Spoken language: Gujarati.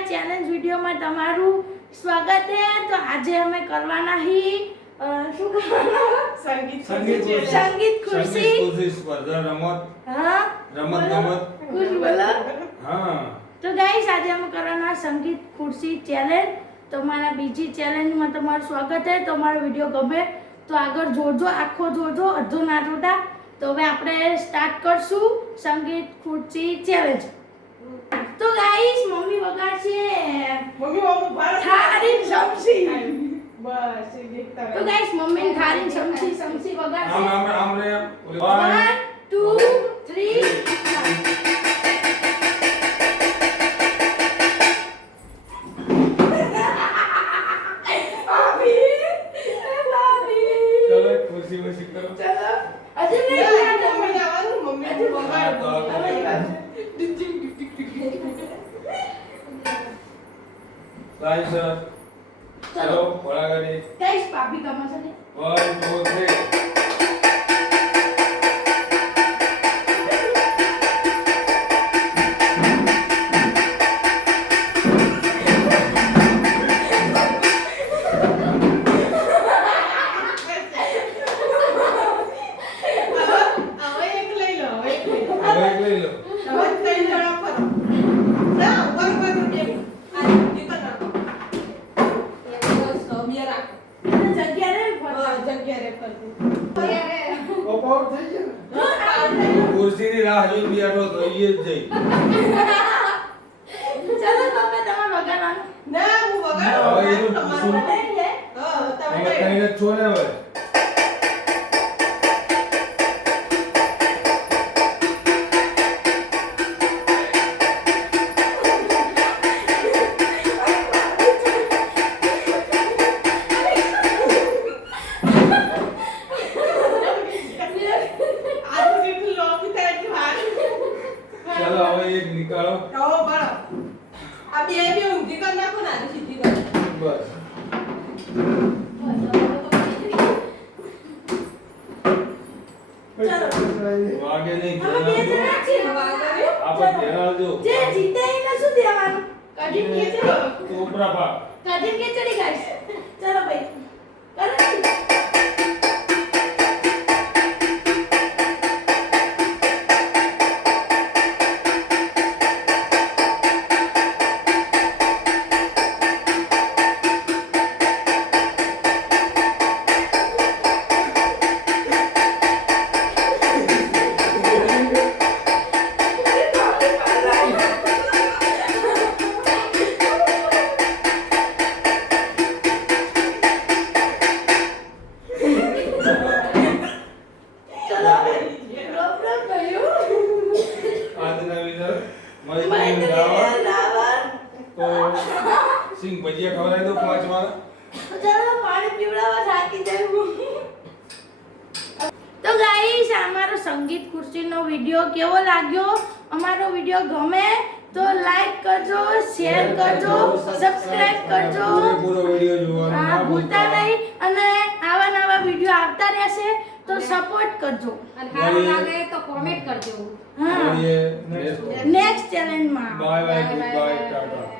મીડિયા ચેલેન્જ વિડીયોમાં તમારું સ્વાગત છે। તો આજે અમે કરવાના હી શું કરવાના? સંગીત ખુરશી સ્પર્ધા રમત હા ગમત કુછ બોલો હા। તો ગાઈસ આજે અમે કરવાના સંગીત ખુરશી ચેલેન્જ। તો મારા બીજી ચેલેન્જમાં તમારું સ્વાગત છે। તો મારો વિડીયો ગમે તો આગળ જોજો, આખો જોજો, અડધો ના જોતા। તો હવે આપણે સ્ટાર્ટ કરશું સંગીત ખુરશી ચેલેન્જ। તો ગાઈસ મમ્મી વગાડશે થાળી શમશી। બસ એ દેખતા તો ગાઈસ મમ્મી થાળી શમશી વગાડશે। આમ રે 1 2 3 ચલો ખુરશી વસી કરો। ચલો અજે નહીં મમ્મી આવવાનું મમ્મી વગાડ લાઈન સર ચલો વળાગાડી ગાઈસ પાપી કમાશે ને 1 2 3 લઈ લો ખુરશીની રાહ જોઈ બેઠો તો એ જ જઈ ચલો તમે વગાડવાનું હવે એનું પૂછું તમે કઈને છો ને હવે ચલો હવે એક નીકાળો બસ વાગે નહીં અમે બે જણા છીએ આપણે ધ્યાન આવજો જે જીતે એને શું દેવાનું? કઢીને ખીચડી કોપરા પા કઢીને ખીચડી ગાઈસ। ચલો ભાઈ કરો સિંગ ભજીયા ખવડાવી દો 5 વાર ચલો પાણી પીવડાવવા થાકી જાય। તો ગાઈસ અમારો સંગીત ખુરશીનો વિડિયો કેવો લાગ્યો? અમારો વિડિયો ગમે તો લાઈક કરજો, શેર કરજો, સબસ્ક્રાઇબ કરજો। પૂરો વિડિયો જોવાનો હા ના ભૂલતા નહીં અને આવા નવા વિડિયો આવતા રહેશે તો સપોર્ટ કરજો અને સારું લાગે તો કોમેન્ટ કરજો। હા મળીએ next નેક્સ્ટ ચેલેન્જમાં bye bye goodbye Tata.